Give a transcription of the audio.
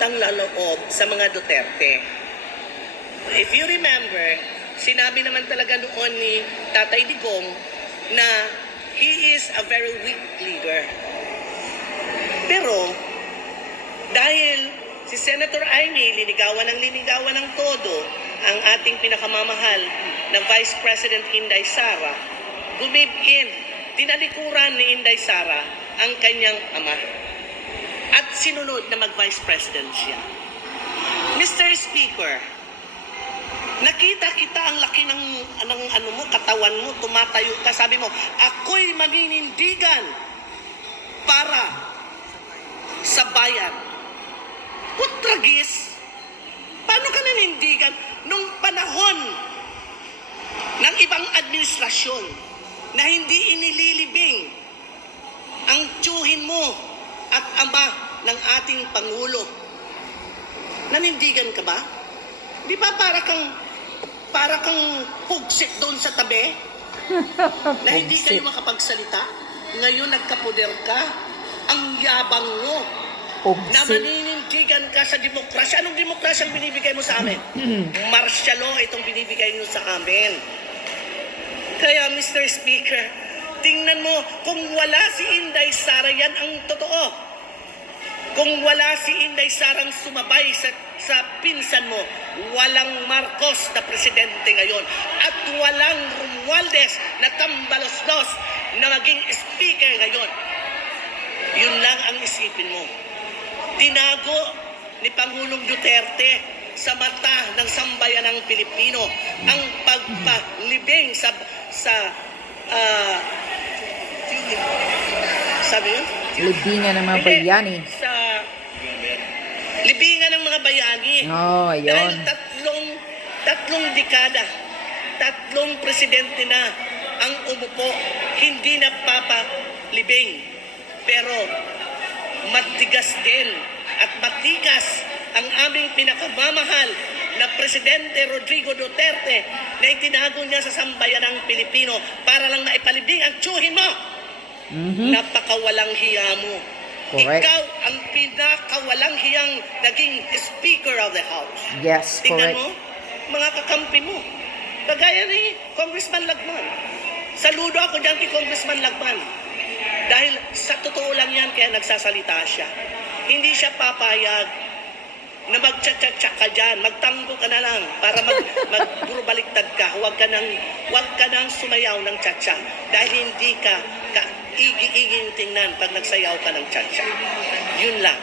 utang na loob sa mga Duterte. If you remember, sinabi naman talaga noon ni Tatay Digong na he is a very weak leader. Pero dahil si Senator Amy linigawan ng todo ang ating pinakamamahal na Vice President Inday Sara, gumib in, tinalikuran ni Inday Sara ang kanyang ama at sinunod na mag-Vice President siya. Mr. Speaker, nakita kita ang laki ng ano mo, katawan mo, tumatayo ka, sabi mo, ako'y maninindigan para sa bayan. Putragis, paano ka nanindigan nung panahon ng ibang administrasyon na hindi inililibing ang tiyuhin mo at ama ng ating Pangulo? Nanindigan ka ba? Di ba para kang pugsik doon sa tabi? Na hindi kayo makapagsalita? Ngayon nagkapoder ka? Ang yabang mo na maninindigan ka sa demokrasya. Anong demokrasya ang binibigay mo sa amin? Martial law itong binibigay mo sa amin. Kaya Mr. Speaker, tingnan mo, kung wala si Inday Sara, yan ang totoo. Kung wala si Inday Sarang sumabay sa pinsan mo, walang Marcos na presidente ngayon at walang Romualdez na tambalos-los na maging speaker ngayon. Yun lang ang isipin mo. Tinago ni Pangulong Duterte sa mata ng sambayanang Pilipino ang pagpalibing sabi yun? Libingan ng mga bayani. Sa libingan ng mga bayani. Oh, ayun. Dahil tatlong dekada, tatlong presidente na ang umupo, hindi na papalibing. Pero matigas din at matigas ang aming pinakamamahal na Presidente Rodrigo Duterte na itinago niya sa sambayanang Pilipino para lang maipalibing ang tiyuhin mo. Napakawalang hiya mo. Correct. Ikaw ang pinakawalang hiyang naging Speaker of the House. Yes, Tingnan correct. mo, mga kakampi mo. Kagaya ni Congressman Lagman. Saludo ako dyan kay Congressman Lagman. Dahil sa totoo lang yan, kaya nagsasalita siya. Hindi siya papayag na magtsatsa ka dyan. Magtango ka na lang para magpurubaliktad ka. Huwag ka nang sumayaw ng tsatsa. Dahil hindi ka igi-iging tingnan pag nagsayaw ka ng tsatsa. Yun lang.